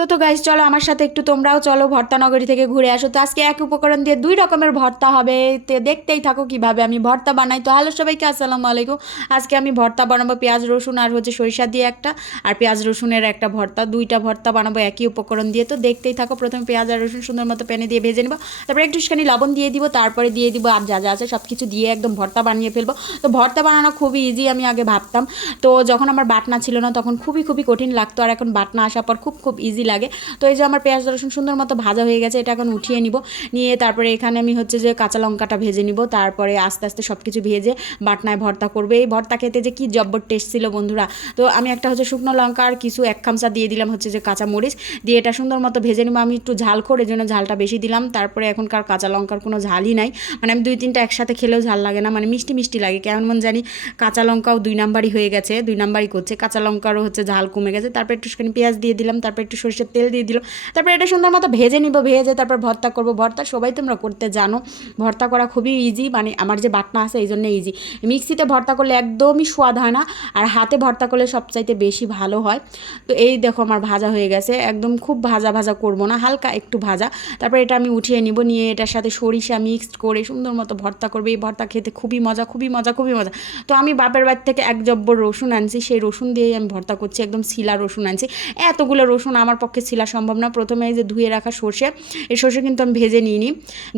তো তো গাইজ চলো আমার সাথে একটু তোমরাও চলো ভর্তা নগরী থেকে ঘুরে আসো। তো আজকে এক উপকরণ দিয়ে দুই রকমের ভর্তা হবে। তো, দেখতেই থাকো কীভাবে আমি ভর্তা বানাই। তো হ্যালো সবাইকে, আসসালামু আলাইকুম। আজকে আমি ভর্তা বানাবো পেঁয়াজ, রসুন আর হচ্ছে সরিষা দিয়ে একটা। আর পেঁয়াজ, রসুনের একটা ভর্তা, দুইটা ভর্তা বানাবো একই উপকরণ দিয়ে। তো দেখতেই থাকো, প্রথমে পেঁয়াজ আর রসুন সুন্দর মতো প্যানে দিয়ে ভেজে নেব। তারপরে একটু একটুখানি লবণ দিয়ে দিব, তারপরে দিয়ে দিব আর যা যা আছে সব কিছু দিয়ে একদম ভর্তা বানিয়ে ফেলব। তো ভর্তা বানানো খুবই ইজি আমি আগে ভাবতাম। তো যখন আমার বাটনা ছিল না, তখন খুবই খুবই কঠিন লাগতো। আর এখন বাটনা আসার পর খুব খুব ইজি লাগে। তো এই যে আমার পেঁয়াজ, রসুন সুন্দর মতো ভাজা হয়ে গেছে, এটা এখন উঠিয়ে নিব। নিয়ে তারপরে এখানে আমি হচ্ছে যে কাঁচা লঙ্কাটা ভেজে নিব। তারপরে আস্তে আস্তে সব কিছু ভেজে বাটনায় ভর্তা করবে। এই ভর্তা খেতে যে কি জব্বর টেস্ট ছিল বন্ধুরা। তো আমি একটা হচ্ছে শুকনো লঙ্কা আর কিছু এক খামচা দিয়ে দিলাম হচ্ছে যে কাঁচা মরিচ। দিয়ে এটা সুন্দর মতো ভেজে নিব। আমি একটু ঝাল করে জন্য ঝালটা বেশি দিলাম। তারপরে এখনকার কাঁচা লঙ্কার কোনো ঝালই নাই। মানে আমি দুই, তিনটা একসাথে খেলেও ঝাল লাগে না। মানে মিষ্টি মিষ্টি লাগে। কেমন জানি কাঁচা লঙ্কাও দুই নাম্বারই হয়ে গেছে, দুই নাম্বারই করছে। কাঁচা লঙ্কারও হচ্ছে ঝাল কমে গেছে। তারপর একটুখানি পেঁয়াজ দিয়ে দিলাম। তারপর একটু সরষের তেল দিয়ে দিলাম তারপর এটা সুন্দর মতো ভেজে নিব, ভেজে তারপর ভর্তা করব। ভর্তা সবাই তোমরা করতে জানো, ভর্তা করা খুবই ইজি মানে আমার যে বাটনা আছে এই জন্য ইজি মিক্সিতে ভর্তা করলে একদমই স্বাদ হয় না, আর হাতে ভর্তা করলে সবচাইতে বেশি ভালো হয়। তো এই দেখো আমার ভাজা হয়ে গেছে, একদম খুব ভাজা ভাজা করব না, হালকা একটু ভাজা। তারপর এটা আমি উঠিয়ে নিব, নিয়ে এটার সাথে সরিষা মিক্সড করে সুন্দর মতো ভর্তা করবে। এই ভর্তা খেতে খুবই মজা খুবই মজা খুবই মজা। তো আমি বাপের বাড়ি থেকে এক জব্বর রসুন আনছি, সেই রসুন দিয়েই আমি ভর্তা করছি, একদম শিলা রসুন আনছি। এতগুলো রসুন আমার পক্ষে শিলা সম্ভব না। প্রথমে এই যে ধুয়ে রাখা সর্ষে, এই সর্ষে কিন্তু আমি ভেজে নিইনি।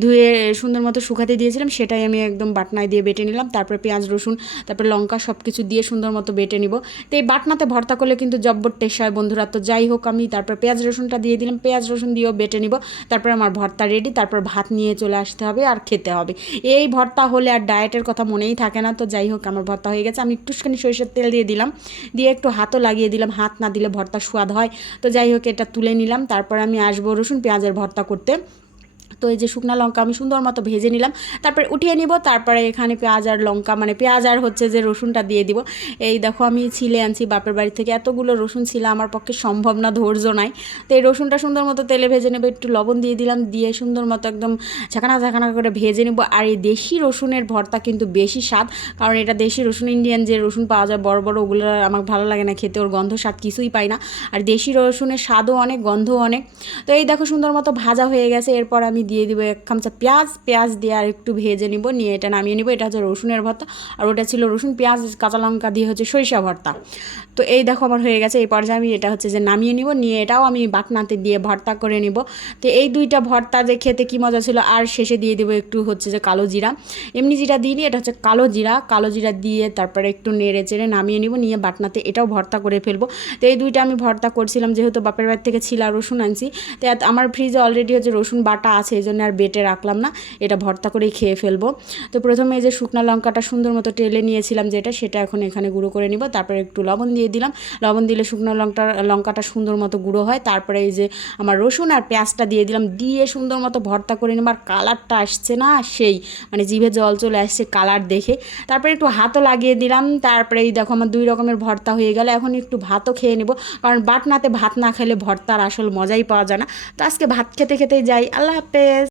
ধুয়ে সুন্দর মতো শুকাতে দিয়েছিলাম, সেটাই আমি একদম বাটনায় দিয়ে বেটে নিলাম। তারপরে পেঁয়াজ, রসুন, তারপরে লঙ্কা সব কিছু দিয়ে সুন্দর মতো বেটে নিব। তো এই বাটনাতে ভর্তা করলে কিন্তু জব্বর টেস্ট হয় বন্ধুরা। তো যাই হোক, আমি তারপর পেঁয়াজ, রসুনটা দিয়ে দিলাম। পেঁয়াজ, রসুন দিয়েও বেটে নিব। তারপর আমার ভর্তা রেডি তারপর ভাত নিয়ে চলে আসতে হবে আর খেতে হবে। এই ভর্তা হলে আর ডায়েটের কথা মনেই থাকে না। তো যাই হোক, আমার ভর্তা হয়ে গেছে। আমি একটুখানি সরিষার তেল দিয়ে দিলাম। দিয়ে একটু হাতও লাগিয়ে দিলাম। হাত না দিলে ভর্তা স্বাদ হয়। তো যাই হোক এটা তুলে নিলাম। তারপর আমি আসব রসুন পেঁয়াজের ভর্তা করতে। তো এই যে শুকনা লঙ্কা আমি সুন্দর মতো ভেজে নিলাম। তারপরে উঠিয়ে নিব, তারপরে এখানে পেঁয়াজ আর লঙ্কা মানে পেঁয়াজ আর হচ্ছে যে রসুনটা দিয়ে দিব। এই দেখো আমি ছিলে আনছি বাপের বাড়ি থেকে, এতগুলো রসুন ছিল আমার পক্ষে সম্ভব না, ধৈর্য নাই। তো এই রসুনটা সুন্দর মতো তেলে ভেজে নেব, একটু লবণ দিয়ে দিলাম, দিয়ে সুন্দর মতো একদম ঝাঁকানা ঝাঁকানা করে ভেজে নেব। আর এই দেশি রসুনের ভর্তা কিন্তু বেশি স্বাদ, কারণ এটা দেশি রসুন, ইন্ডিয়ান যে রসুন পাওয়া যায়, বড় বড় ওগুলো আমার ভালো লাগে না খেতে, ওর গন্ধ স্বাদ কিছুই পাই না। আর দেশি রসুনের স্বাদও অনেক, গন্ধও অনেক। তো এই দেখো সুন্দর মতো ভাজা হয়ে গেছে, এরপর আমি দিয়ে দিব এক খামচা পেঁয়াজ পেঁয়াজ দিয়ে আর একটু ভেজে নিব, নিয়ে এটা নামিয়ে নিব। এটা হচ্ছে রসুনের ভর্তা আর ওটা ছিল রসুন, পেঁয়াজ, কাঁচা লঙ্কা দিয়ে হচ্ছে সরিষা ভর্তা। তো এই দেখো আমার হয়ে গেছে, এই পর্যায়ে আমি এটা হচ্ছে যে নামিয়ে নিব, নিয়ে এটাও আমি বাটনাতে দিয়ে ভর্তা করে নিব। তো এই দুইটা ভর্তা যে খেতে কি মজা ছিল, আর শেষে দিয়ে দেবো একটু হচ্ছে যে কালো জিরা। এমনি জিরা দিইনি এটা হচ্ছে কালো জিরা। কালো জিরা দিয়ে তারপরে একটু নেড়ে চেড়ে নামিয়ে নিব, নিয়ে বাটনাতে এটাও ভর্তা করে ফেলব। তো এই দুইটা আমি ভর্তা করছিলাম, যেহেতু বাপের বাড়ি থেকে ছিলা রসুন আনছি, তো আমার ফ্রিজে অলরেডি হচ্ছে রসুন বাটা আছে এই জন্য আর বেটে রাখলাম না, এটা ভর্তা করেই খেয়ে ফেলব। তো প্রথমে যে শুকনা লঙ্কাটা সুন্দর মতো টেলে নিয়েছিলাম যেটা, সেটা এখন এখানে গুঁড়ো করে নিব। তারপরে একটু লবণ দিয়ে দিলাম। লবণ দিলে শুকনো লঙ্কা লঙ্কাটা সুন্দর মতো গুঁড়ো হয়। তারপরে এই যে আমার রসুন আর পেঁয়াজটা দিয়ে দিলাম, দিয়ে সুন্দর মতো ভর্তা করে নেব। আর কালারটা আসছে না, সেই মানে জিভে জল চলে আসছে কালার দেখে। তারপরে একটু হাতও লাগিয়ে দিলাম। তারপরে এই দেখো আমার দুই রকমের ভর্তা হয়ে গেল। এখন একটু ভাতও খেয়ে নেব। কারণ বাটনাতে ভাত না খেলে ভর্তার আসল মজাই পাওয়া যায় না। তো আজকে ভাত খেতে খেতেই যাই। আল্লাহ হাফেজ। tardes.